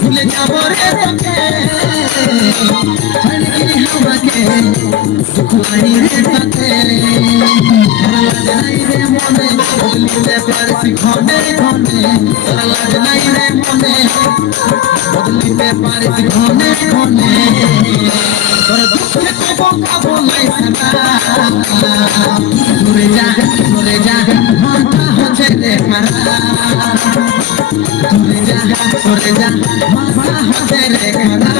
ভুলে যাব রে তোকে ছাড়বি আমাকে দুখুয়ারি রে তোকে লাজ নাই রে মনে বদলিতে পারছি ঘনে ঘনে লাজ নাই রে মনে বদলিতে পারছি ঘনে ঘনে তোর দুঃখে তো কাবো নাই সারা ঘুরে যা মনটা হচ্ছে রে মারা ঘুরে যা মনটা হচ্ছে রে মারা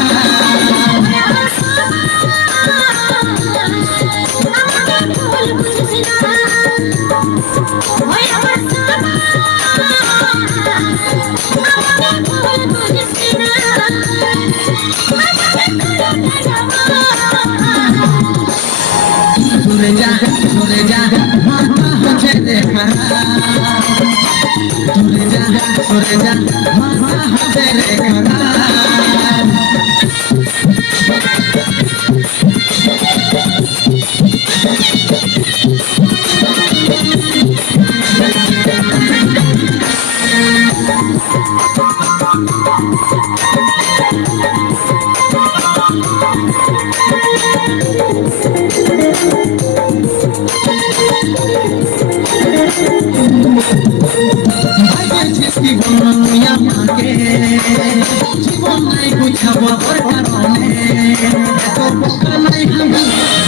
ঘুরে যা মনটা হচ্ছে রে মারা ঘুরে যা মনটা হচ্ছে রে মারা জীবন নাই বুঝাব কারণে এত বোকা নাই আমি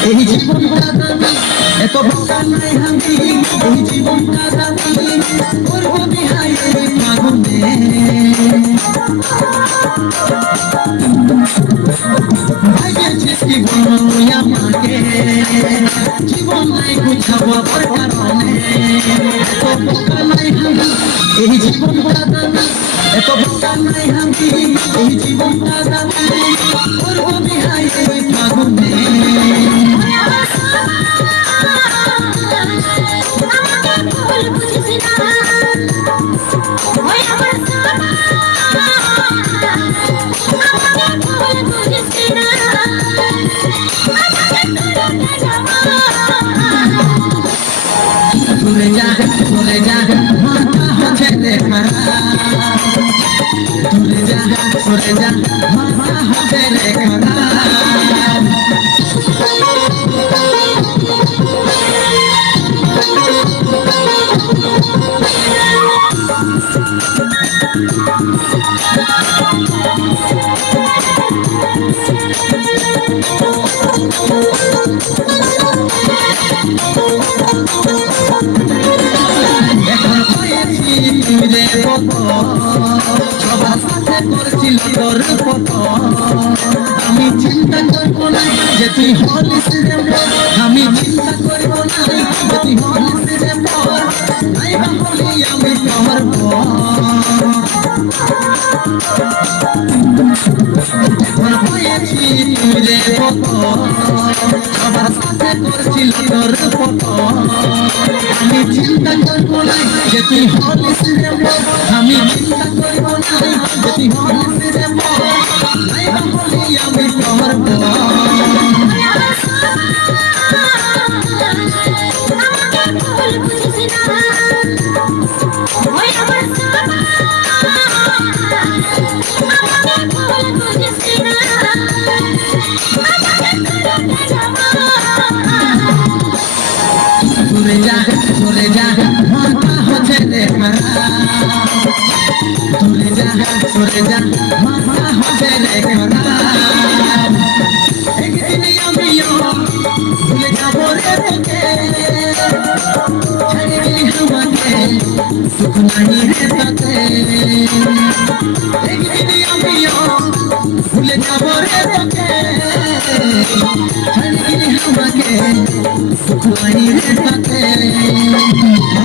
এই জীবনটা দামি এত বোকা নাই আমি এই জীবনটা দামি করব বিহাই ফাগুনে ভাইয়েছিস জীবন আমাকে জীবন নাই বুঝাব কারণে এত বোকা নাই আমি এই জীবনটা দামি এত বোকা নাই আমি এই জীবনটা দামি করব বিহাই ফাগুনে ঘুরে যা মনটা হচ্ছে রে মারা ঘুরে যা মনটা হচ্ছে রে মারা সবার সাথে করছিল তোর কত আমি চিন্তা করবো না যে তুই হলিস রে আমি চিন্তা করবো না যে তুই হলিস রে নাই বলি আমি করব হয়েছি তুই রে কত সবার সাথে করছিল তোর কত আমি চিন্তা করবো না যে তুই হলিস রে আমি চিন্তা করবো না যে তুই হলিস রে নাই বলি আমি করব ঘুরে যা মনটা হচ্ছে রে মারা ঘুরে যা মনটা হচ্ছে রে মারা একদিন আমিও ভুলে যাব রে তোকে ছাড়বি আমাকে সুখ নাই রে তোকে একদিন আমিও ভুলে যাব রে তোকে ছাড়বি আমাকে সুখ নাই রে তোকে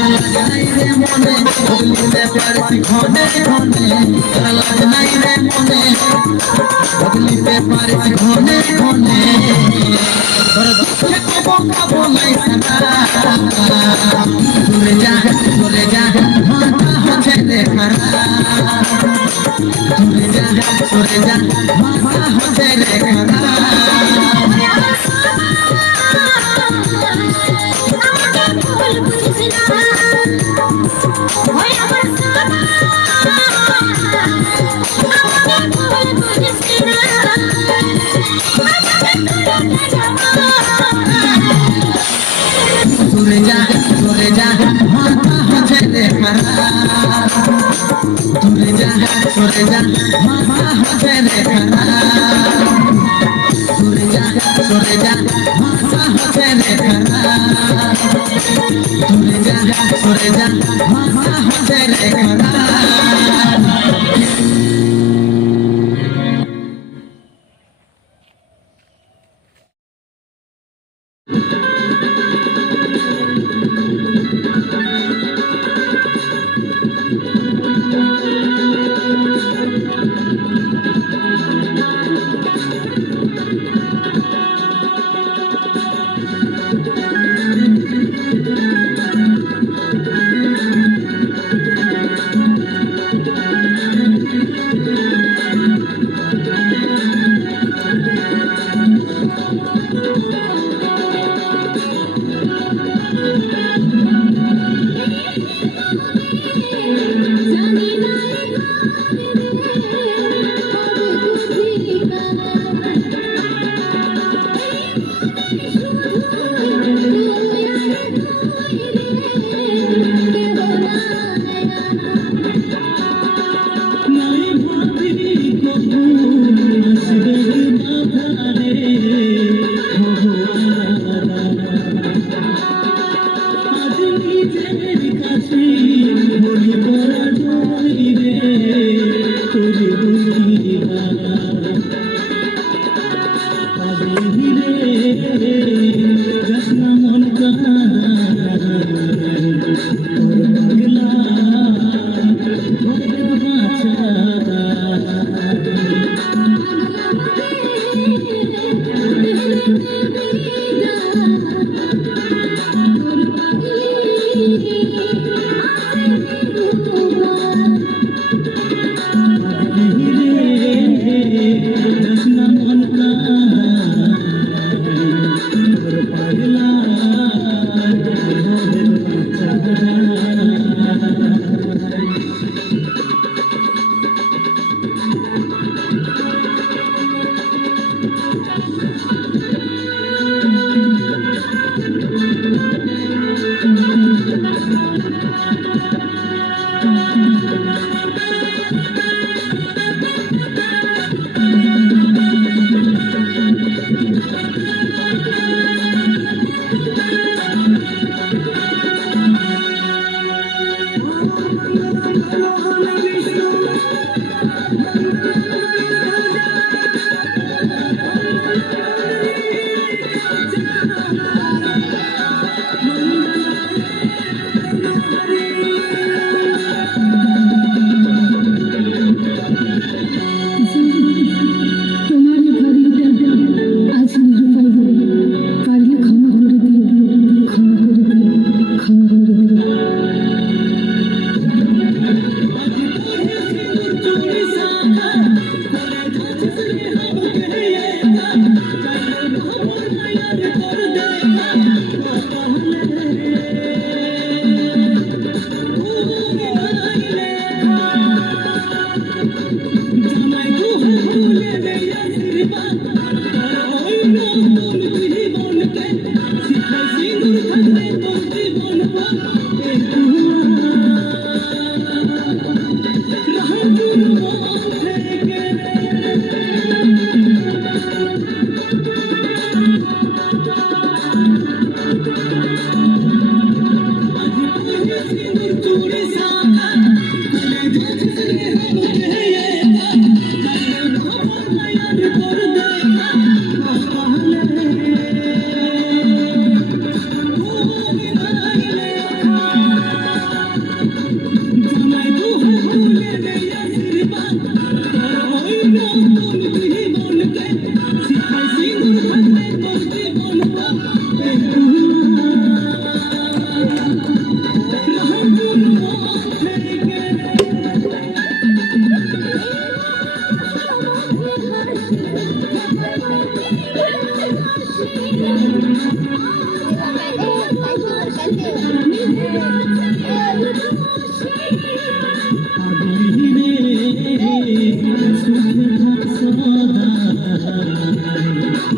লাজ নাই রে মনে বদলিতে পারছি ঘনে ঘনে লাজ নাই রে মনে বদলিতে পারছি ঘনে ঘনে সরে যা মাথা হচ্ছে রে খারাপ দূরে যা সরে যা মাথা হচ্ছে রে খারাপ দূরে যা সরে যা মাথা হচ্ছে রে খারাপ দূরে যা সরে যা মাথা হচ্ছে রে খারাপ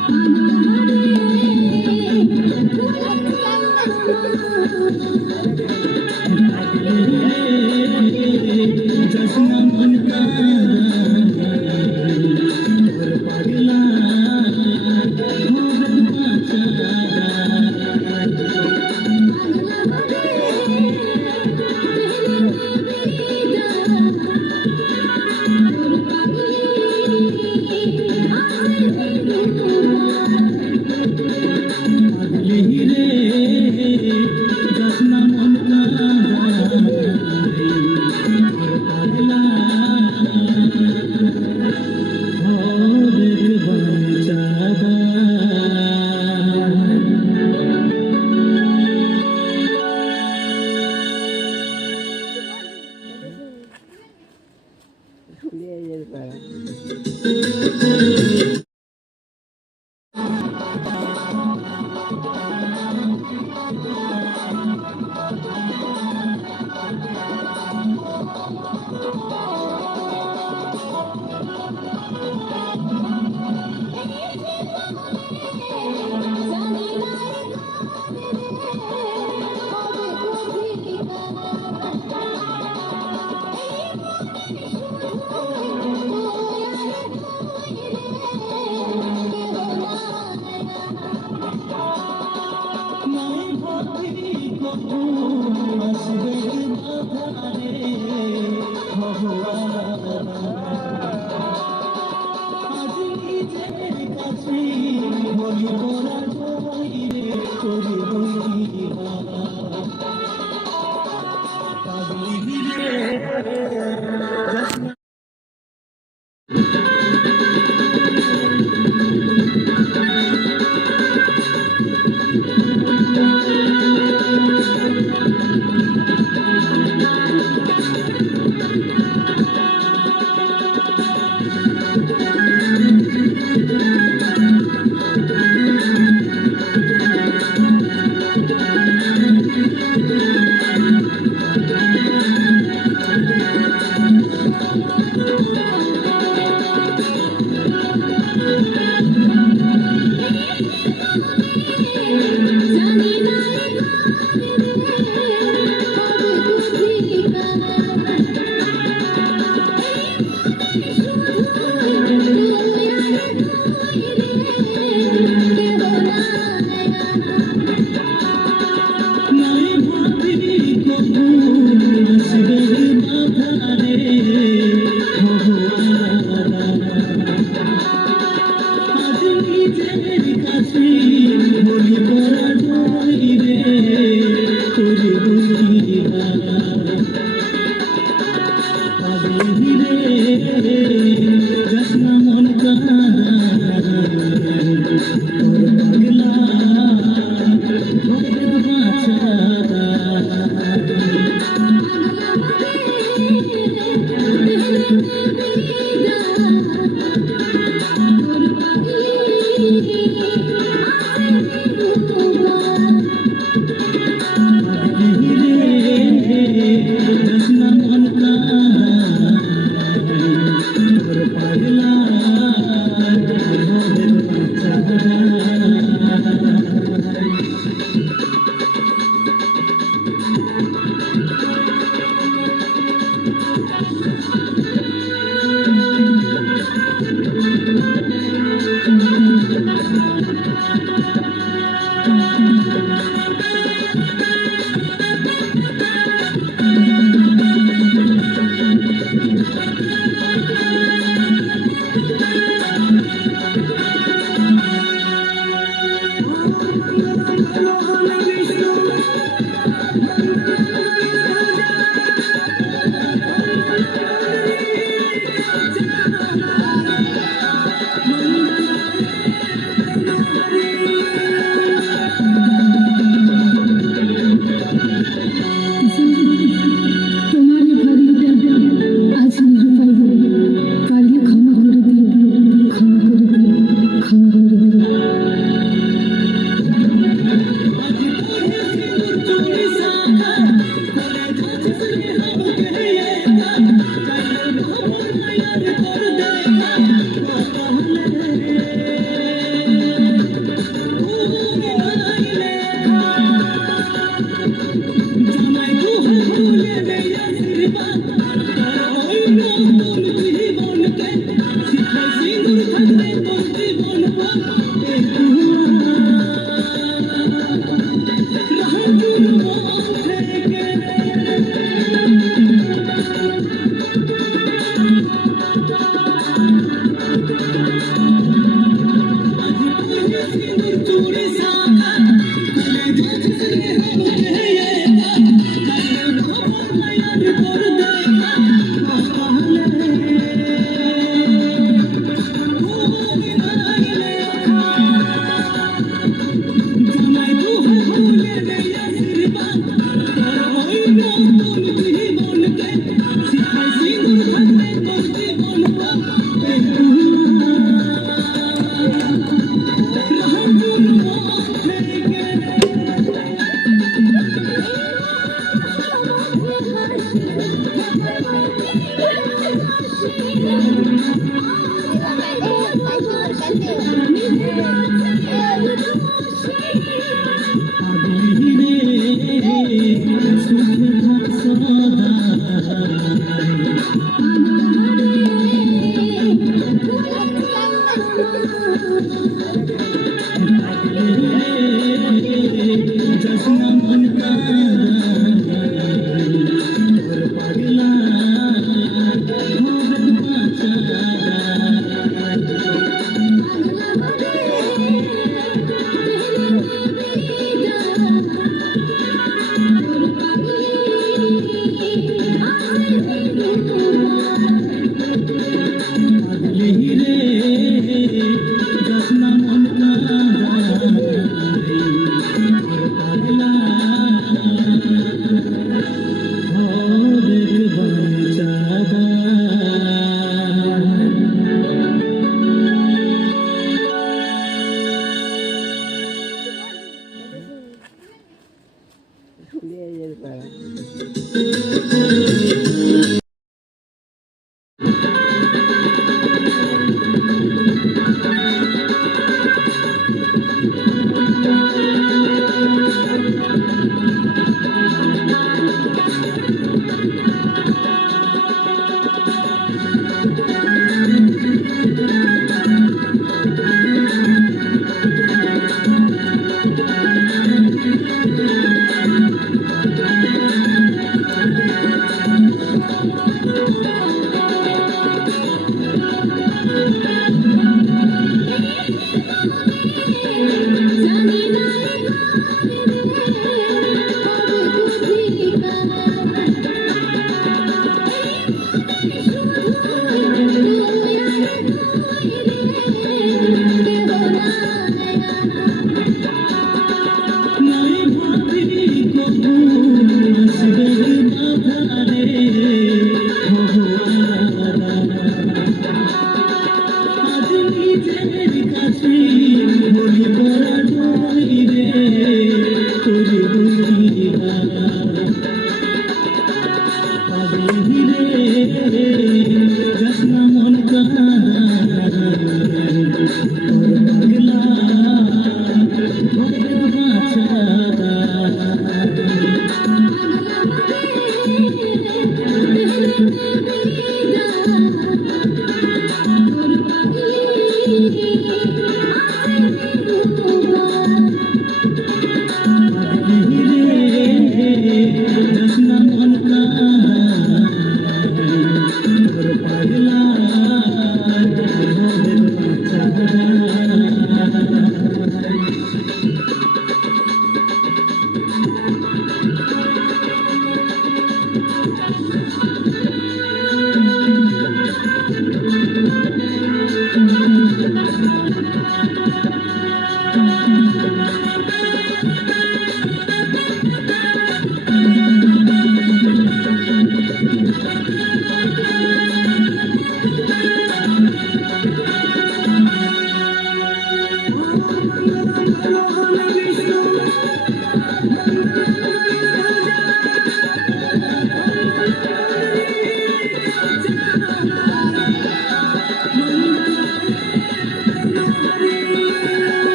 Thank you.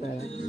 Thank you.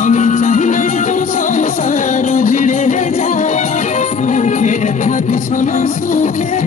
আমি চাই না তো সংসার উজড়ে যা সুখে থাকি সোনা সুখে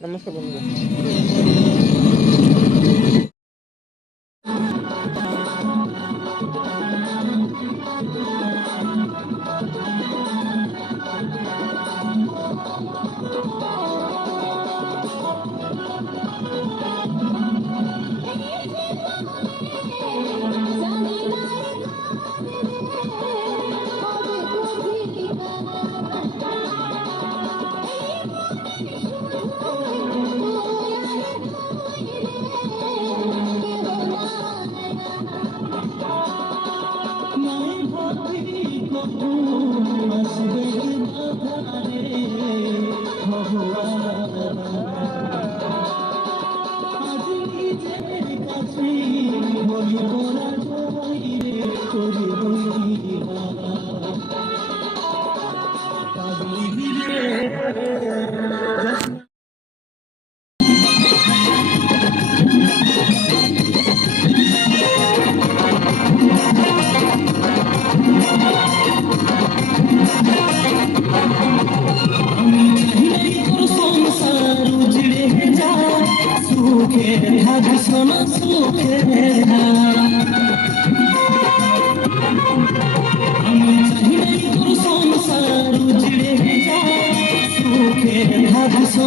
নমস্কার বন্ধুরা।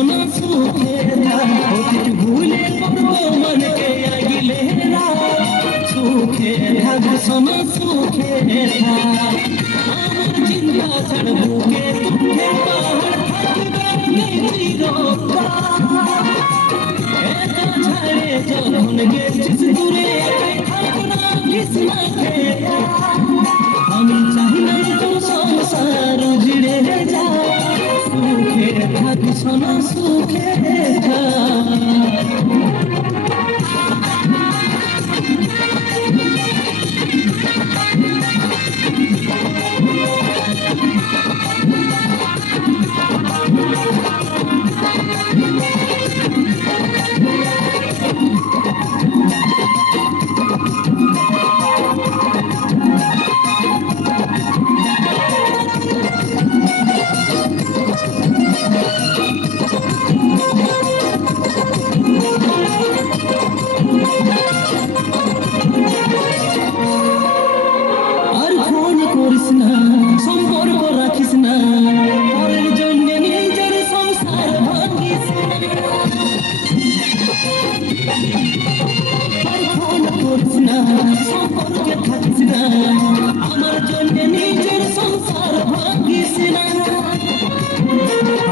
सोना सुखे था भूले मन के अगिले सुखे था सोना सुखे था আমার চিন্তা ছাড় বুকে দুঃখে পাহাড় থাকবে নেই রোকা একা ছাড়ে যখন গেছিস দূরে একাই থাকো না কৃষ্ণা খেয়া আমি চাই না তোর সংসার উজড়ে যা সুখে থাক সোনা সুখে থাক আমার জন্য নিজের সংসার ভাঙিস না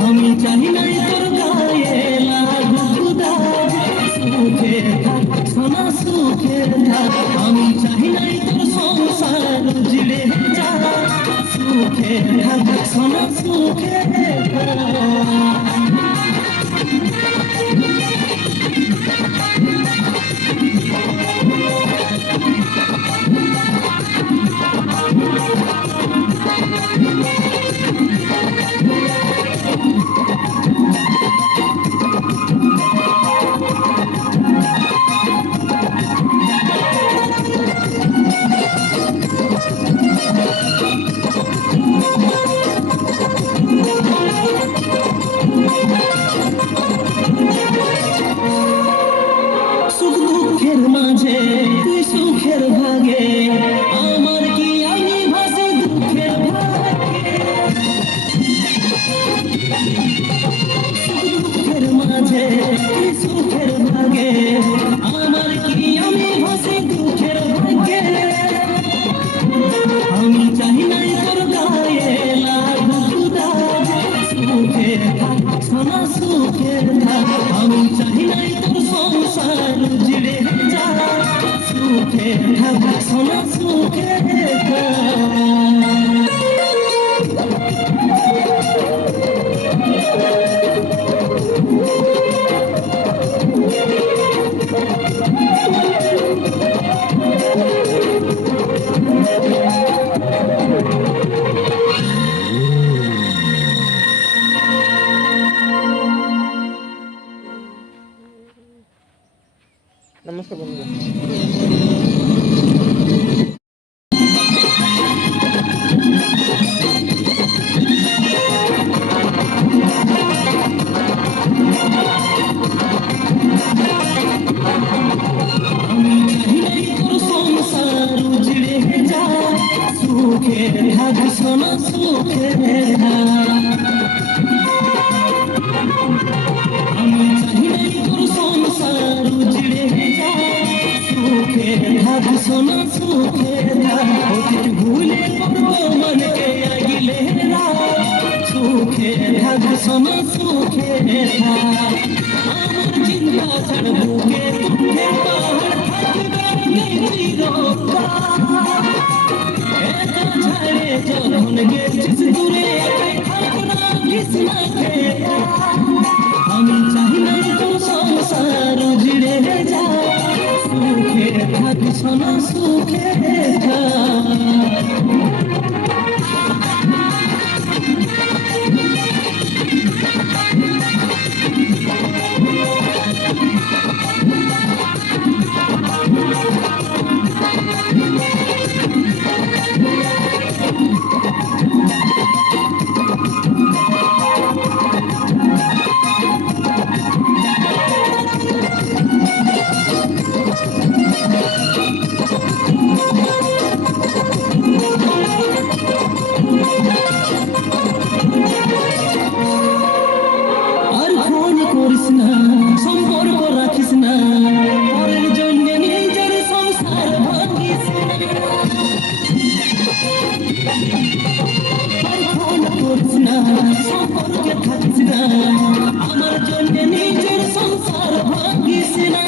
আমি চাই নাই তোর গায়ে লাগুক দাগ সুখে থাক সোনা সুখে থাক আমি চাই নাই তোর সংসার উজড়ে যা সুখে থাক সোনা সুখে থাক সুখের ভাগে আমার কি আমি ভাসে দুঃখের ভাগে দুঃখের মাঝে সুখের ভাগে আমার কি আমি ভাসে দুঃখের ভাগে আমি চাই নাই তোর গায়ে লাগুক দাগ সুখে থাক সোনা সুখে থাক আমি চাই নাই তোর সংসার উজড়ে যা সুখে থাক সোনা সুখে नमस्कार बंधुरा সোনা সুখে আমি চাই নাই তোর সংসার উজড়ে যা সুখে থাক সোনা সুখে থাক ভুলে मन के अगिले सुखे থাক সোনা সুখে থাক আমার চিন্তা ছাড় বুকে দুঃখে পাহাড় থাকবে নেই রোকা একা ছাড়ে যখন গেছিস দূরে একাই থাকো না কৃষ্ণা খেয়া আমি চাই না তোর সংসার উজড়ে যা সুখে থাক সোনা সুখে থাক সম্পর্কে থাকিস না, আমার জন্য নিজের সংসার ভাঙিস না।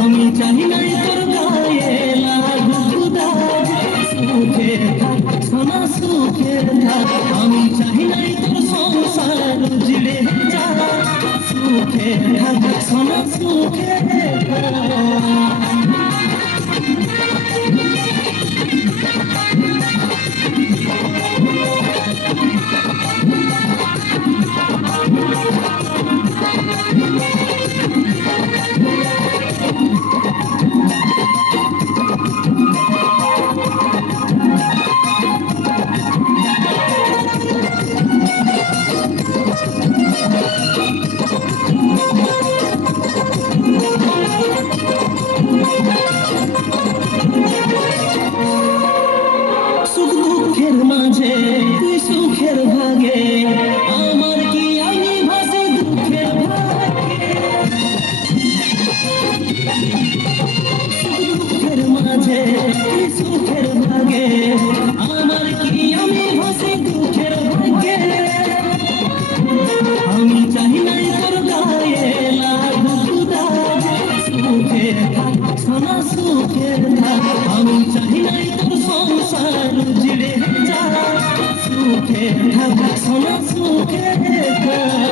আমি চাই নাই তোর গায়ে লাগুক দাগ, সুখে থাক সোনা সুখে থাক। আমি চাই নাই তোর সংসার উজড়ে যাক, সুখে থাক সোনা সুখে থাক। সুখ দুঃখের মাঝে তুই সুখের ভাগে, আমার কি আমি ভাসি দুঃখের ভাগে। সুখ দুঃখের মাঝে তুই সুখের ভাগে, আমার কি আমি ভাসি দুঃখের ভাগে। আমি চাই নাই তোর গায়ে লাগুক দাগ, সুখে থাক সোনা সুখে থাক। আমি চাই নাই তোর সংসার উজড়ে যাক, সুখে থাক সোনা সুখে থাক।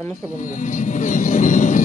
নমস্কার বন্ধুরা।